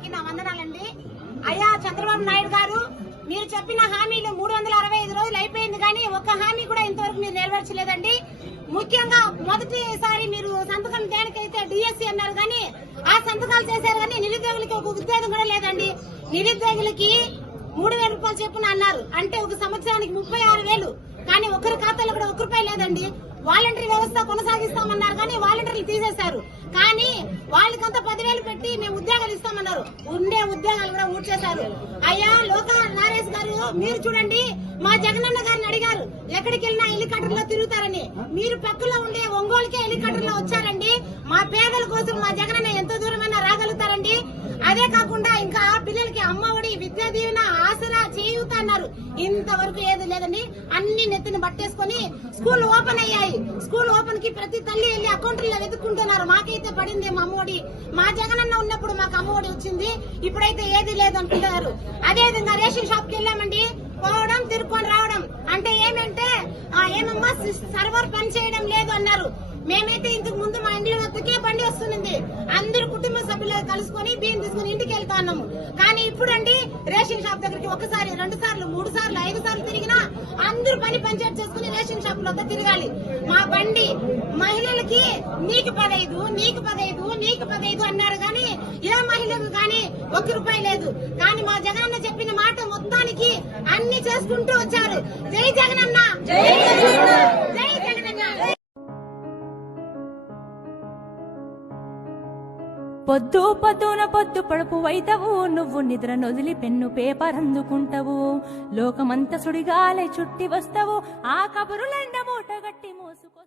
అందరికీ నా వందనాలండి. అయ్యా చంద్రబాబు నాయుడు గారు, మీరు చెప్పిన హామీలు 365 రోజులు అయిపోయింది కానీ ఒక్క హామీ కూడా ఇంతవరకు మీరు నెరవేర్చలేదండి. ముఖ్యంగా మొదటిసారి మీరు సంతకం దేనికైతే డిఎస్సీ అన్నారు కానీ ఆ సంతకాలు చేశారు కానీ నిరుద్యోగులకి ఒక ఉద్యోగం కూడా లేదండి. నిరుద్యోగులకి 3,000 రూపాయలు చెప్పున అన్నారు, అంటే ఒక సంవత్సరానికి 36,000. కానీ ఒకరి ఖాతాలో కూడా ₹1 లేదండి. వాలంటరీ వ్యవస్థ కొనసాగిస్తామన్నారు కానీ వాలంటీర్లు తీసేశారు. కానీ వాళ్ళకంతా 10,000 పెట్టి మేము ఉద్యోగాలు ఇస్తామన్నారు, ఉండే ఉద్యోగాలు కూడా ఊడ్చేశారు. అయ్యా లోకా నారేష్ గారు, మీరు చూడండి, మా జగనన్న గారిని అడిగారు ఎక్కడికి వెళ్ళినా హెలికాప్టర్ లో తిరుగుతారని. మీరు పక్కలో ఉండే ఒంగోలుకే హెలికాప్టర్ లో వచ్చారండి. మా పేదల కోసం మా జగనన్న ఎంత దూరమైనా రాగలుగుతారండి. అదే కాకుండా ఇంకా పిల్లలకి అమ్మఒడి, విద్యా దీవెన, ఆసరా, చేయూత అన్నారు. ఇంతవరకు ఏది లేదండి. అన్ని నెత్తిని పట్టేసుకుని స్కూల్ ఓపెన్ అయ్యాయి. స్కూల్ ఓపెన్ కి ప్రతి తల్లి వెళ్లి అకౌంట్లో వెతుక్కుంటున్నారు. మాకైతే పడింది మా అమ్మఒడి. మా జగనన్న ఉన్నప్పుడు మాకు అమ్మఒడి వచ్చింది, ఇప్పుడైతే ఏది లేదు అనుకుంటున్నారు. అదే విధంగా రేషన్ షాప్ కి వెళ్ళామండి, పోవడం తిరుక్కొని రావడం. అంటే ఏమంటే ఏమమ్మా సర్వర్ పని చేయడం లేదు అన్నారు. మేమైతే ఇంతకు ముందు మా ఇంట్లో వద్దకే బండి వస్తుంది, అందరు కుటుంబ సభ్యులు కలుసుకొని బియ్యం తీసుకుని ఇంటికి వెళ్తా ఉన్నాము. కానీ ఇప్పుడండి రేషన్ షాప్ దగ్గరికి 1 సారి 2 సార్లు 3 సార్లు 5 సార్లు తిరిగినా అందరూ పని పంచాయతీ చేసుకుని రేషన్ షాప్ లో తిరగాలి. మా బండి మహిళలకి నీకు 15 నీకు 15 నీకు 15 అన్నారు కానీ ఏ మహిళకు కానీ ₹1 లేదు. కానీ మా జగనన్న చెప్పిన మాట మొత్తానికి అన్ని చేసుకుంటూ వచ్చారు. జై జగనన్న, జై జగనన్న. పొద్దు పొద్దున పొద్దు పడుపు వైతవు, నువ్వు నిద్ర నొదిలి పెన్ను పేపర్ అందుకుంటావు. లోకమంత సుడిగాలై చుట్టి వస్తావు, ఆ కబురులెండ మూటగట్టి మోసుకో.